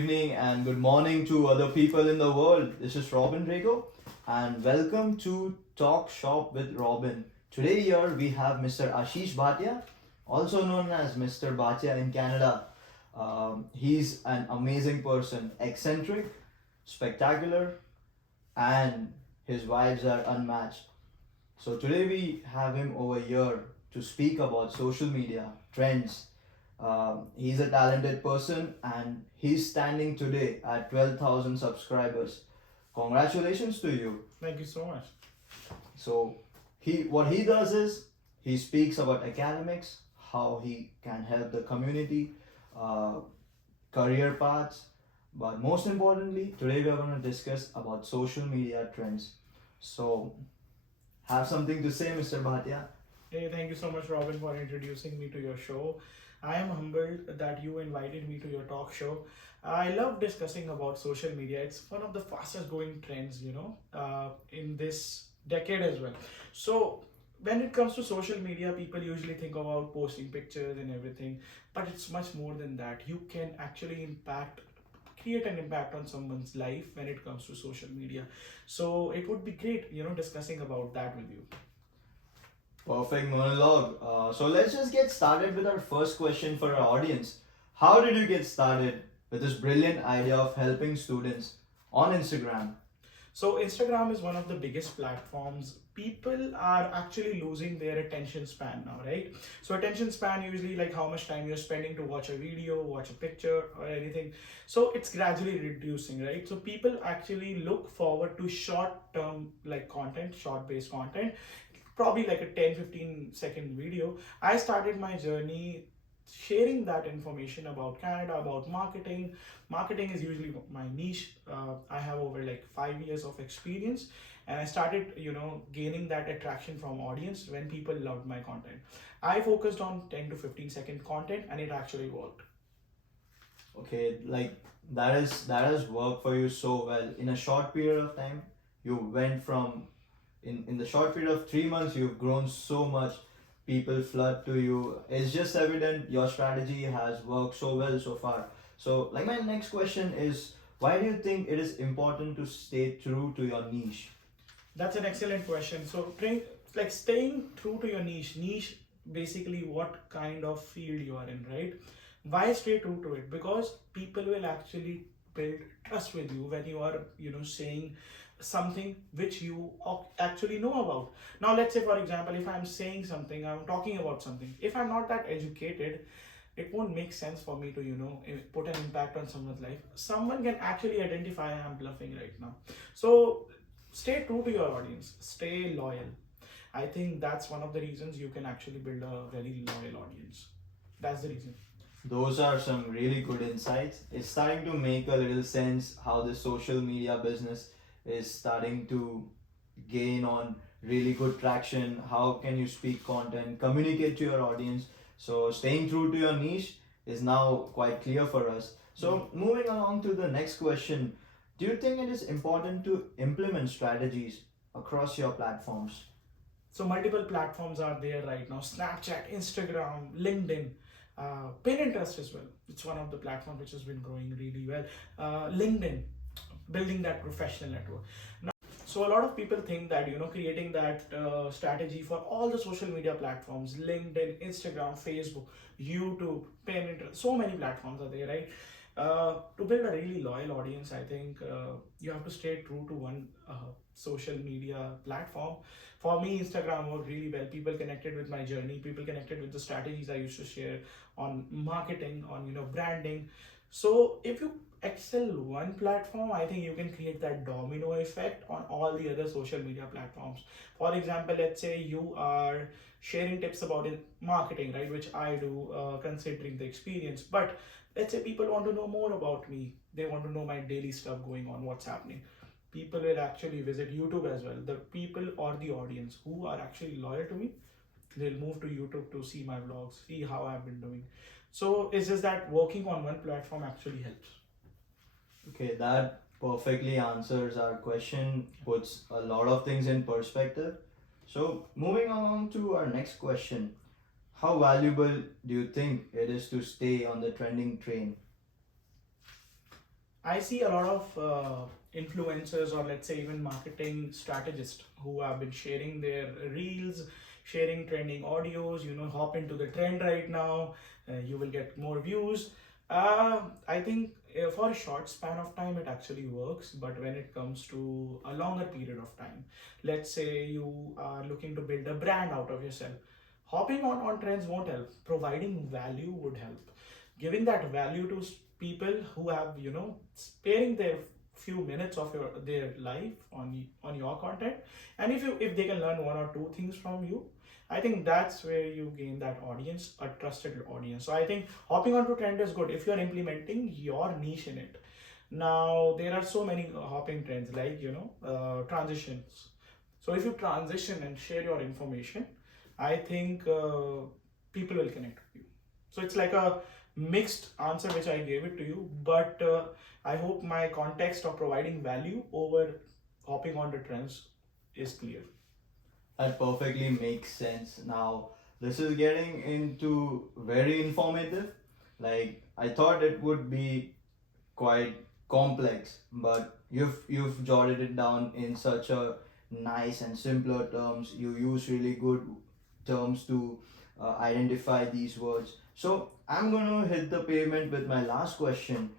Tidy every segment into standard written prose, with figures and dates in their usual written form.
Evening and good morning to other people in the world. This is Robin Drago and welcome to Talk Shop with Robin. Today here we have Mr. Ashish Bhatia, also known as Mr. Bhatia in Canada. He's an amazing person, eccentric, spectacular, and his vibes are unmatched. So today we have him over here to speak about social media trends. He's a talented person and he's standing today at 12,000 subscribers. Congratulations to you. Thank you so much. So he what he does is he speaks about academics, how he can help the community, uh, career paths, but most importantly, today we are going to discuss about social media trends. So have something to say, Mr. Bhatia? Hey, thank you so much, Robin, for introducing me to your show. I am humbled that you invited me to your talk show. I love discussing about social media. It's one of the fastest growing trends, in this decade as well. So, when it comes to social media, people usually think about posting pictures and everything, but it's much more than that. You can actually create an impact on someone's life when it comes to social media. So, it would be great, discussing about that with you. Perfect monologue. So let's just get started with our first question for our audience. How did you get started with this brilliant idea of helping students on Instagram? So Instagram is one of the biggest platforms. People are actually losing their attention span now, right? So attention span usually like how much time you're spending to watch a video, watch a picture or anything. So it's gradually reducing, right? So people actually look forward to short term like content, short based content, probably like a 10-15 second video. I started my journey sharing that information about Canada, about marketing. Marketing is usually my niche. I have over like 5 years of experience, and I started, gaining that attraction from audience when people loved my content. I focused on 10 to 15 second content, and it actually worked. Okay, like that has worked for you so well. In a short period of time, you went from in the short period of 3 months, you've grown so much. People flood to you. It's just evident your strategy has worked so well so far. So, like my next question is, why do you think it is important to stay true to your niche? That's an excellent question. So, like staying true to your niche, basically what kind of field you are in, right? Why stay true to it? Because people will actually build trust with you when you are, saying something which you actually know about. Now, let's say, for example, if I'm saying something, I'm talking about something. If I'm not that educated, it won't make sense for me to, put an impact on someone's life. Someone can actually identify I'm bluffing right now. So stay true to your audience, stay loyal. I think that's one of the reasons you can actually build a very loyal audience. That's the reason. Those are some really good insights. It's starting to make a little sense how the social media business is starting to gain on really good traction. How can you speak content, communicate to your audience? So, staying true to your niche is now quite clear for us. So, moving along to the next question, do you think it is important to implement strategies across your platforms? So multiple platforms are there right now: Snapchat, Instagram, LinkedIn, Pinterest as well. It's one of the platforms which has been growing really well. LinkedIn, building that professional network. So a lot of people think that creating that strategy for all the social media platforms, LinkedIn, Instagram, Facebook, YouTube, Pinterest, so many platforms are there, right? To build a really loyal audience, I think you have to stay true to one social media platform. For me, Instagram worked really well. People connected with my journey. People connected with the strategies I used to share on marketing, on branding. So if you excel one platform, I think you can create that domino effect on all the other social media platforms. For example, let's say you are sharing tips about marketing, right, which I do, considering the experience. But let's say people want to know more about me. They want to know my daily stuff going on, what's happening. People will actually visit YouTube as well. The people or the audience who are actually loyal to me, they'll move to YouTube to see my vlogs, see how I've been doing. So it's just that working on one platform actually helps. Okay, that perfectly answers our question, puts a lot of things in perspective. So, moving along to our next question, how valuable do you think it is to stay on the trending train? I see a lot of influencers, or let's say even marketing strategists, who have been sharing their reels, sharing trending audios. Hop into the trend right now. You will get more views. I think for a short span of time it actually works, but when it comes to a longer period of time, let's say you are looking to build a brand out of yourself, hopping on trends won't help. Providing value would help. Giving that value to people who have, sparing their few minutes of their life on your content, and if they can learn one or two things from you, I think that's where you gain that audience, a trusted audience. So I think hopping onto trend is good if you're implementing your niche in it. Now there are so many hopping trends, like transitions. So if you transition and share your information, I think people will connect with you. So it's like a mixed answer which I gave it to you, but I hope my context of providing value over hopping on the trends is clear. That perfectly makes sense. Now, this is getting into very informative. Like, I thought it would be quite complex, but you've jotted it down in such a nice and simpler terms. You use really good terms to identify these words. So I'm gonna hit the pavement with my last question.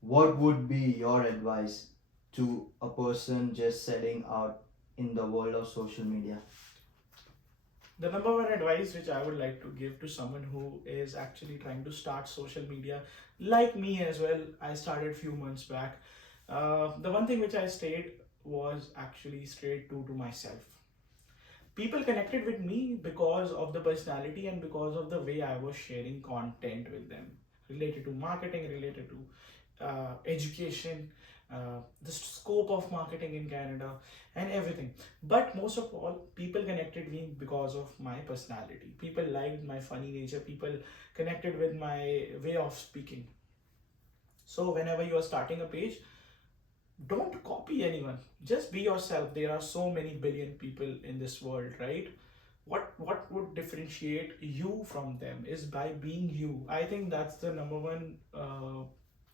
What would be your advice to a person just setting out in the world of social media? The number one advice which I would like to give to someone who is actually trying to start social media, like me as well, I started few months back. The one thing which I stayed was actually straight to myself. People connected with me because of the personality and because of the way I was sharing content with them, related to marketing, related to education, the scope of marketing in Canada, and everything. But most of all, people connected me because of my personality. People liked my funny nature. People connected with my way of speaking. So whenever you are starting a page, don't copy anyone, just be yourself. There are so many billion people in this world, right? What would differentiate you from them is by being you. I think that's the number one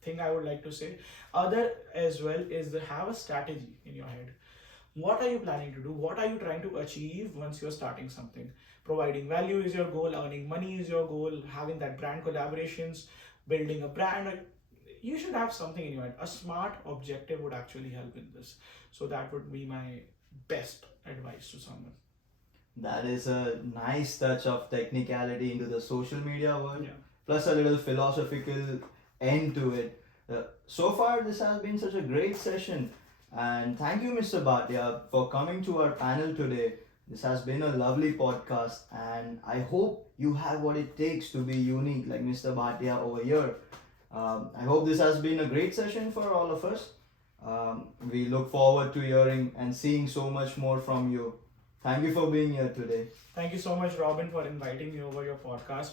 thing I would like to say. Other as well is to have a strategy in your head. What are you planning to do? What are you trying to achieve once you're starting something? Providing value is your goal, earning money is your goal, having that brand collaborations, building a brand. You should have something in your head. A smart objective would actually help in this. So that would be my best advice to someone. That is a nice touch of technicality into the social media world, Yeah. plus a little philosophical end to it. So far, this has been such a great session, and thank you, Mr. Bhatia, for coming to our panel today. This has been a lovely podcast, and I hope you have what it takes to be unique, like Mr. Bhatia over here. I hope this has been a great session for all of us. We look forward to hearing and seeing so much more from you. Thank you for being here today. Thank you so much, Robin, for inviting me over your podcast.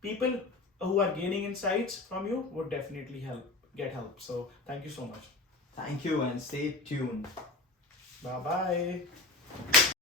People who are gaining insights from you would definitely get help. So thank you so much. Thank you and stay tuned. Bye bye.